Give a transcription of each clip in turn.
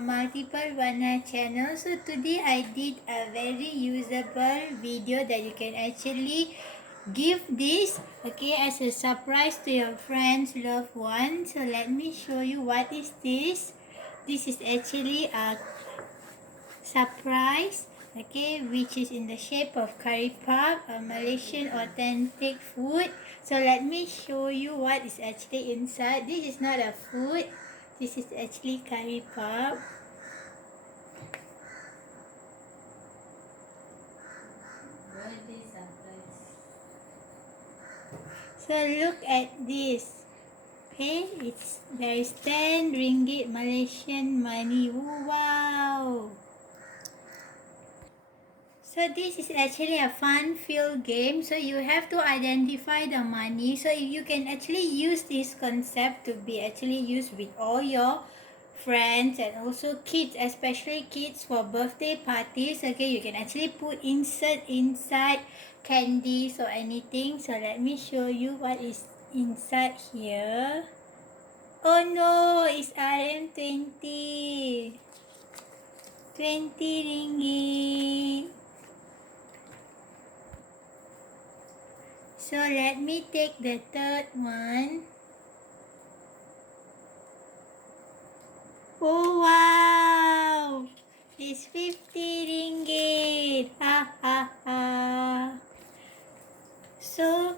Multiplewarnas channel. So today I did a very usable video that you can actually give this as a surprise to your friends, loved ones. So let me show you what is this. This is actually a surprise which is in the shape of curry puff, a Malaysian authentic food. So let me show you what is actually inside. This is not a food, this is actually curry puff. So look at this. There is 10 ringgit Malaysian money. Wow! So this is actually a fun-filled game. So you have to identify the money. So you can actually use this concept to be actually used with all your friends and also kids, especially kids for birthday parties. You can actually put insert inside candies or anything. So let me show you what is inside here. Oh no, it's RM20. 20 ringgit. So let me take the third one. Oh wow! It's 50 ringgit. Ha ha ha. So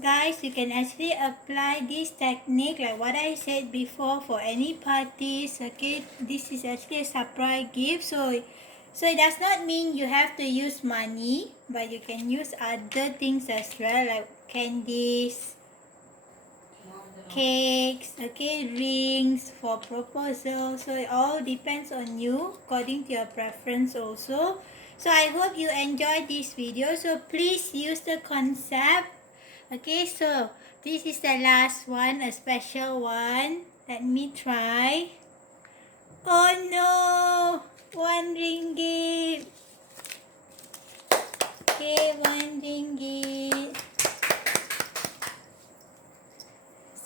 guys, you can actually apply this technique like what I said before for any parties. This is actually a surprise gift. So it does not mean you have to use money, but you can use other things as well, like candies, cakes, rings for proposal. So it all depends on you according to your preference also. So I hope you enjoyed this video. So please use the concept. So this is the last one, a special one. Let me try. Oh no! 1 ringgit. 1 ringgit.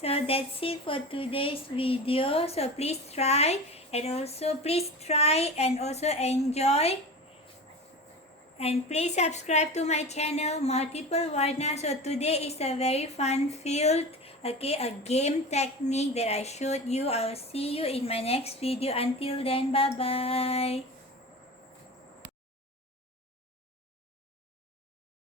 So that's it for today's video. So please try and also enjoy. And please subscribe to my channel Multiplewarnas. So today is a very fun-filled a game technique that I showed you. I will see you in my next video. Until then, bye bye.